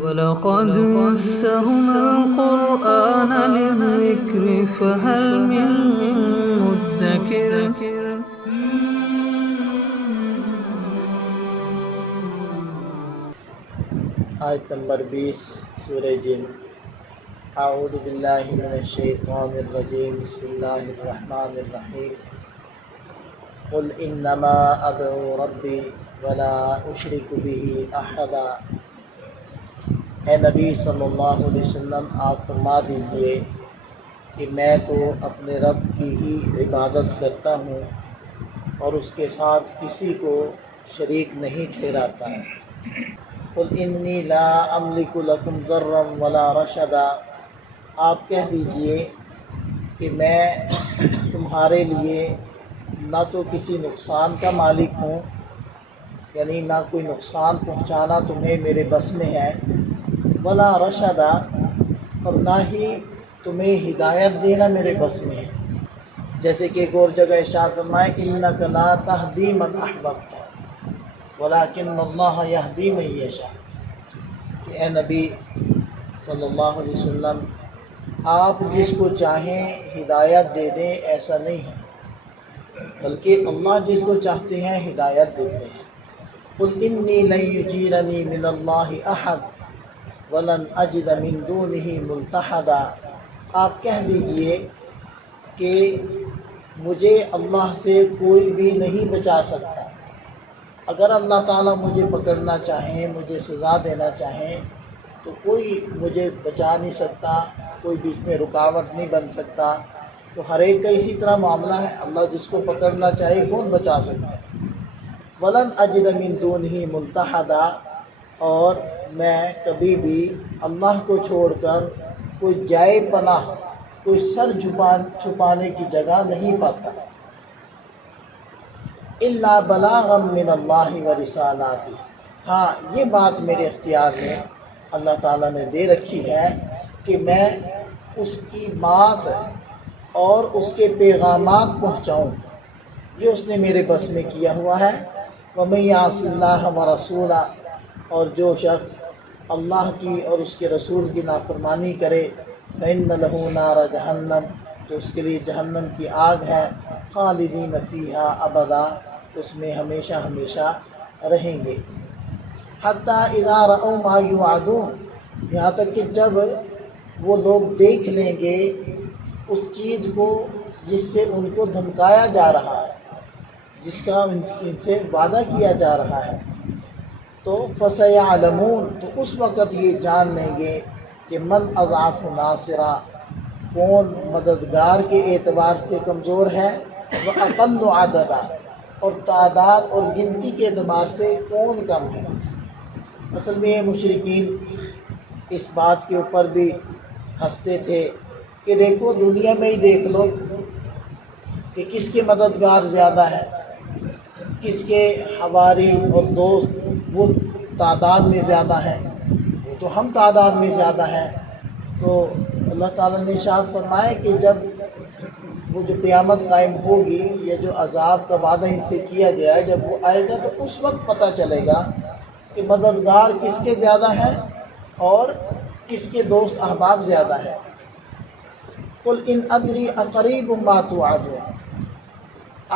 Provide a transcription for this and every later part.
وَلَقَدْ يَسَّرْنَا الْقُرْآنَ لِلذِّكْرِ فَهَلْ مِن مُّدَّكِرٍ آیت نمبر 20 سورہ جن۔ اعوذ باللہ من الشیطان الرجیم، بسم اللہ الرحمن الرحیم۔ قل انما ادعو ربی ولا اشرک به احدا۔ اے نبی صلی اللہ علیہ وسلم، آپ فرما دیجئے کہ میں تو اپنے رب کی ہی عبادت کرتا ہوں اور اس کے ساتھ کسی کو شریک نہیں ٹھہراتا۔ قل انی لا املک لکم ضرا ولا رشدا۔ آپ کہہ دیجئے کہ میں تمہارے لیے نہ تو کسی نقصان کا مالک ہوں، یعنی نہ کوئی نقصان پہنچانا تمہیں میرے بس میں ہے، ولا رشدا، اور نہ ہی تمہیں ہدایت دینا میرے بس میں ہے۔ جیسے کہ ایک اور جگہ ارشاد فرمائے انک لا تہدی من احببت ولیکن اللہ یہدی من یشاء، کہ اے نبی صلی اللہ علیہ وسلم، آپ جس کو چاہیں ہدایت دے دیں، ایسا نہیں ہے، بلکہ اللہ جس کو چاہتے ہیں ہدایت دیتے ہیں۔ قل انی لن یجیرنی من اللہ احد ولن اجد من دونہ ملتحدا۔ آپ کہہ دیجئے کہ مجھے اللہ سے کوئی بھی نہیں بچا سکتا۔ اگر اللہ تعالیٰ مجھے پکڑنا چاہیں، مجھے سزا دینا چاہیں، تو کوئی مجھے بچا نہیں سکتا، کوئی بیچ میں رکاوٹ نہیں بن سکتا۔ تو ہر ایک کا اسی طرح معاملہ ہے، اللہ جس کو پکڑنا چاہے کون بچا سکتا ہے۔ وَلَنْ أَجِدَ مِن دُونِهِ مُلْتَحَدًا، اور میں کبھی بھی اللہ کو چھوڑ کر کوئی جائے پناہ، کوئی سر چھپانے کی جگہ نہیں پاتا۔ إِلَّا بَلَاغًا مِّنَ اللَّهِ وَرِسَالَاتِهِ، ہاں یہ بات میرے اختیار میں اللہ تعالیٰ نے دے رکھی ہے کہ میں اس کی بات اور اس کے پیغامات پہنچاؤں، یہ اس نے میرے بس میں کیا ہوا ہے۔ وَمَن يَعْصِ اللَّهَ وَرَسُولَهُ، اور جو شخص اللہ کی اور اس کے رسول کی نافرمانی کرے، فَإِنَّ لَهُ نَارَ جَهَنَّمَ، تو اس کے لیے جہنم کی آگ ہے، خالدین فیہا ابدا، اس میں ہمیشہ ہمیشہ رہیں گے۔ حتیٰ اذا رأوا ما یوعدون، یہاں تک کہ جب وہ لوگ دیکھ لیں گے اس چیز کو جس سے ان کو دھمکایا جا رہا ہے، جس کا ان سے وعدہ کیا جا رہا ہے، تو فَسَيَعْلَمُونَ، تو اس وقت یہ جان لیں گے کہ من اضعف ناصرا، کون مددگار کے اعتبار سے کمزور ہے، وَأَقَلُّ عَدَدًا، اور تعداد اور گنتی کے اعتبار سے کون کم ہے۔ اصل میں یہ مشرکین اس بات کے اوپر بھی ہنستے تھے کہ دیکھو دنیا میں ہی دیکھ لو کہ کس کے مددگار زیادہ ہے، کس کے حواری اور دوست وہ تعداد میں زیادہ ہیں، وہ تو ہم تعداد میں زیادہ ہیں۔ تو اللہ تعالیٰ نے ارشاد فرمایا کہ جب وہ جو قیامت قائم ہوگی، یا جو عذاب کا وعدہ ان سے کیا گیا ہے، جب وہ آئے گا تو اس وقت پتہ چلے گا کہ مددگار کس کے زیادہ ہیں اور کس کے دوست احباب زیادہ ہیں۔ قل ان ادری اقریب ما توعدون،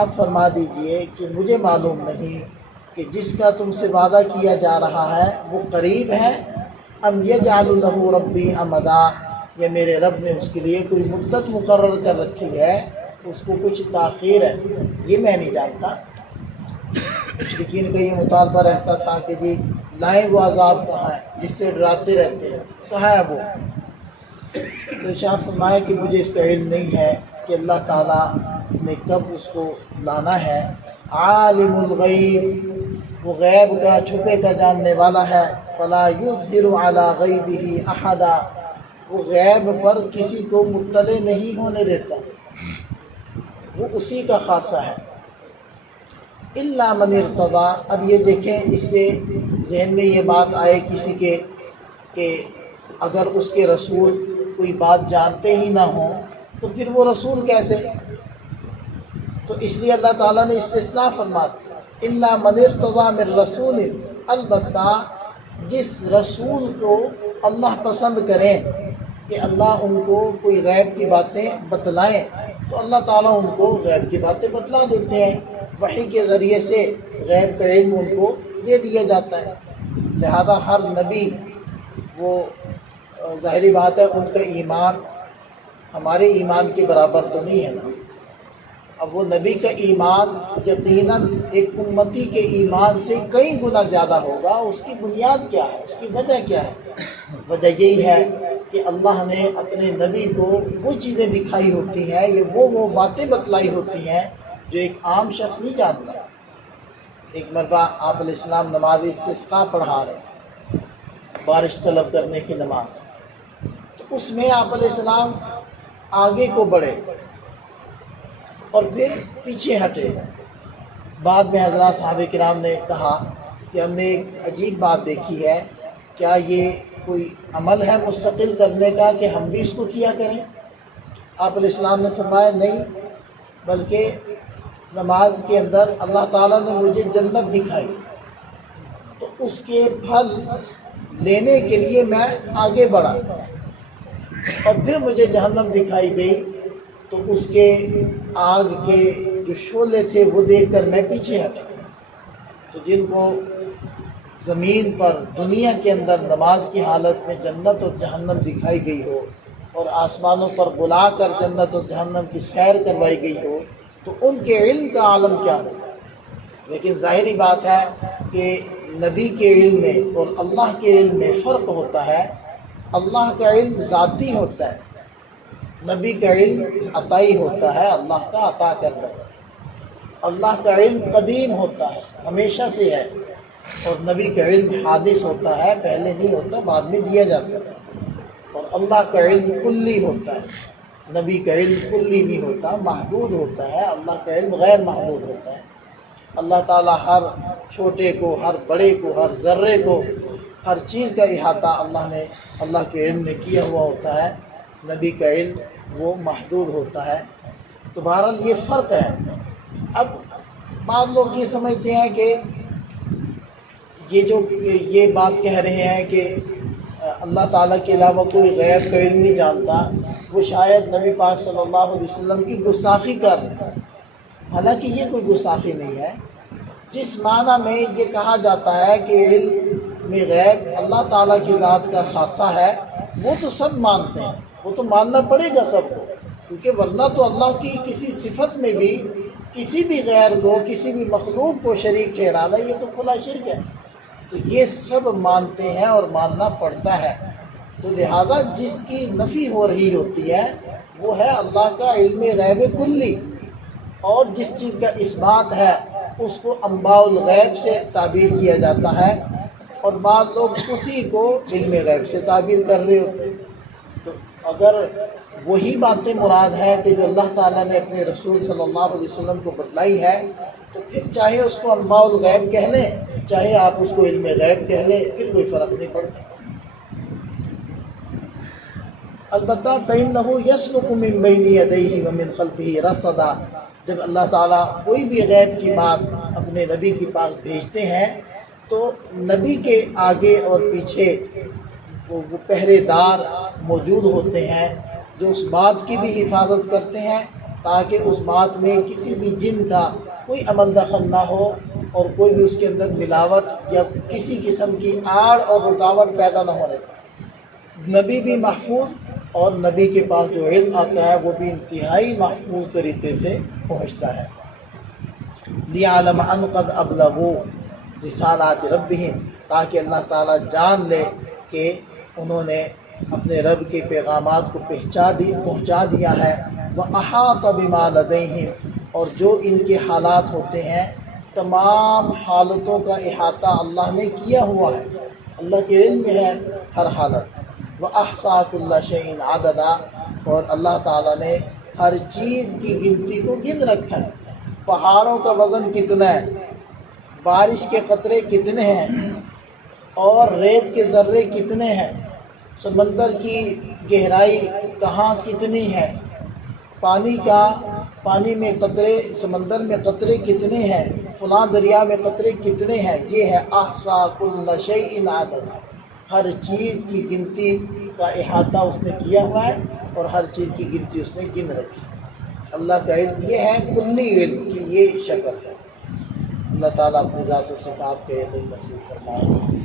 آپ فرما دیجئے کہ مجھے معلوم نہیں کہ جس کا تم سے وعدہ کیا جا رہا ہے وہ قریب ہے، ام یجعل لہ ربی امدا، یا میرے رب نے اس کے لیے کوئی مدت مقرر کر رکھی ہے، اس کو کچھ تاخیر ہے، یہ میں نہیں جانتا۔ مشرکین کا یہ مطالبہ رہتا تھا کہ جی لائیں وہ عذاب کہاں ہے جس سے ڈراتے رہتے ہیں، کہاں ہے وہ؟ تو ارشاد فرمایا کہ مجھے اس کا علم نہیں ہے کہ اللہ تعالیٰ نے کب اس کو لانا ہے۔ عالم الغیب، وہ غیب کا چھپے کا جاننے والا ہے، فلا یظہر علی غیبہ احدا، وہ غیب پر کسی کو مطلع نہیں ہونے دیتا، وہ اسی کا خاصہ ہے۔ الا من ارتضی، اب یہ دیکھیں اس سے ذہن میں یہ بات آئے کسی کے کہ اگر اس کے رسول کوئی بات جانتے ہی نہ ہوں تو پھر وہ رسول کیسے؟ تو اس لیے اللہ تعالیٰ نے استثناء فرما دیا، الا من ارتضی من رسول، البتہ جس رسول کو اللہ پسند کریں کہ اللہ ان کو کوئی غیب کی باتیں بتلائیں تو اللہ تعالیٰ ان کو غیب کی باتیں بتلا دیتے ہیں، وحی کے ذریعے سے غیب کا علم ان کو دے دیا جاتا ہے۔ لہذا ہر نبی، وہ ظاہری بات ہے ان کا ایمان ہمارے ایمان کے برابر تو نہیں ہے نا۔ اب وہ نبی کا ایمان یقیناً ایک امتی کے ایمان سے کئی گنا زیادہ ہوگا۔ اس کی بنیاد کیا ہے؟ اس کی وجہ کیا ہے؟ وجہ یہی ہے کہ اللہ نے اپنے نبی کو وہ چیزیں دکھائی ہوتی ہیں، یہ وہ باتیں بتلائی ہوتی ہیں جو ایک عام شخص نہیں جانتا۔ ایک مرتبہ آپ علیہ السلام نماز استسقاء پڑھا رہے، بارش طلب کرنے کی نماز، تو اس میں آپ علیہ السلام آگے کو بڑھے اور پھر پیچھے ہٹے۔ بعد میں حضرات صحابہ کرام نے کہا کہ ہم نے ایک عجیب بات دیکھی ہے، کیا یہ کوئی عمل ہے مستقل کرنے کا کہ ہم بھی اس کو کیا کریں؟ آپ علیہ السلام نے فرمایا نہیں، بلکہ نماز کے اندر اللہ تعالیٰ نے مجھے جنت دکھائی، تو اس کے پھل لینے کے لیے میں آگے بڑھا، اور پھر مجھے جہنم دکھائی گئی تو اس کے آگ کے جو شعلے تھے وہ دیکھ کر میں پیچھے ہٹا۔ تو جن کو زمین پر دنیا کے اندر نماز کی حالت میں جنت اور جہنم دکھائی گئی ہو، اور آسمانوں پر بلا کر جنت اور جہنم کی سیر کروائی گئی ہو، تو ان کے علم کا عالم کیا ہو۔ لیکن ظاہری بات ہے کہ نبی کے علم میں اور اللہ کے علم میں فرق ہوتا ہے۔ اللہ کا علم ذاتی ہوتا ہے، نبی کا علم عطائی ہوتا ہے، اللہ کا عطا کرتا ہے۔ اللہ کا علم قدیم ہوتا ہے، ہمیشہ سے ہے، اور نبی کا علم حادث ہوتا ہے، پہلے نہیں ہوتا، بعد میں دیا جاتا ہے۔ اور اللہ کا علم کلی ہوتا ہے، نبی کا علم کلی نہیں ہوتا، محدود ہوتا ہے۔ اللہ کا علم غیر محدود ہوتا ہے۔ اللہ تعالیٰ ہر چھوٹے کو، ہر بڑے کو، ہر ذرے کو، ہر چیز کا احاطہ اللہ کے علم نے کیا ہوا ہوتا ہے۔ نبی کا علم وہ محدود ہوتا ہے۔ تو بہرحال یہ فرق ہے۔ اب بعض لوگ یہ سمجھتے ہیں کہ یہ بات کہہ رہے ہیں کہ اللہ تعالیٰ کے علاوہ کوئی غیب کا علم نہیں جانتا، وہ شاید نبی پاک صلی اللہ علیہ وسلم کی گستاخی کر رہے ہیں۔ حالانکہ یہ کوئی گستاخی نہیں ہے۔ جس معنی میں یہ کہا جاتا ہے کہ علم میں غیب اللہ تعالیٰ کی ذات کا خاصہ ہے، وہ تو سب مانتے ہیں، وہ تو ماننا پڑے گا سب کو، کیونکہ ورنہ تو اللہ کی کسی صفت میں بھی کسی بھی غیر کو، کسی بھی مخلوق کو شریک ٹھہرانا یہ تو کھلا شرک ہے۔ تو یہ سب مانتے ہیں اور ماننا پڑتا ہے۔ تو لہذا جس کی نفی ہو رہی ہوتی ہے وہ ہے اللہ کا علم غیب کلی، اور جس چیز کا اثبات ہے اس کو انباء الغیب سے تعبیر کیا جاتا ہے، اور بعض لوگ اسی کو علم غیب سے تعبیر کر رہے ہوتے ہیں۔ تو اگر وہی باتیں مراد ہے کہ جو اللہ تعالیٰ نے اپنے رسول صلی اللہ علیہ وسلم کو بتلائی ہے، تو پھر چاہے اس کو انباء الغیب کہہ لیں، چاہے آپ اس کو علم غیب کہہ لیں، پھر کوئی فرق نہیں پڑتا۔ البتہ فَإِنَّهُ يَسْلُكُ مِن بَيْنِ يَدَيْهِ وَمِن خَلْفِهِ رَصَدًا، جب اللہ تعالیٰ کوئی بھی غیب کی بات اپنے نبی کے پاس بھیجتے ہیں تو نبی کے آگے اور پیچھے وہ پہرے دار موجود ہوتے ہیں جو اس بات کی بھی حفاظت کرتے ہیں تاکہ اس بات میں کسی بھی جن کا کوئی عمل دخل نہ ہو اور کوئی بھی اس کے اندر ملاوٹ یا کسی قسم کی آڑ اور رکاوٹ پیدا نہ ہونے پائے۔ نبی بھی محفوظ، اور نبی کے پاس جو علم آتا ہے وہ بھی انتہائی محفوظ طریقے سے پہنچتا ہے۔ لِيَعْلَمَ أَنْ قَدْ أَبْلَغُوا رِسَالَاتِ رَبِّهِمْ، تاکہ اللہ تعالیٰ جان لے کہ انہوں نے اپنے رب کے پیغامات کو پہنچا دیا ہے۔ وَأَحَاطَ بِمَا لَدَيْهِمْ، اور جو ان کے حالات ہوتے ہیں تمام حالتوں کا احاطہ اللہ نے کیا ہوا ہے، اللہ کے علم میں ہے ہر حالت۔ وَأَحْصَىٰ كُلَّ شَيْءٍ عَدَدًا، اور اللہ تعالیٰ نے ہر چیز کی گنتی کو گن رکھا ہے۔ پہاڑوں کا وزن کتنا ہے، بارش کے قطرے کتنے ہیں، اور ریت کے ذرے کتنے ہیں، سمندر کی گہرائی کہاں کتنی ہے، پانی میں قطرے، سمندر میں قطرے کتنے ہیں، فلاں دریا میں قطرے کتنے ہیں، یہ ہے احصا کل شیء عددا، ہر چیز کی گنتی کا احاطہ اس نے کیا ہوا ہے اور ہر چیز کی گنتی اس نے گن رکھی۔ اللہ کا علم یہ ہے کلی علم کی یہ شکل ہے۔ اللہ تعالیٰ اپنی ذات و صفات کے علم نصیب فرمائے۔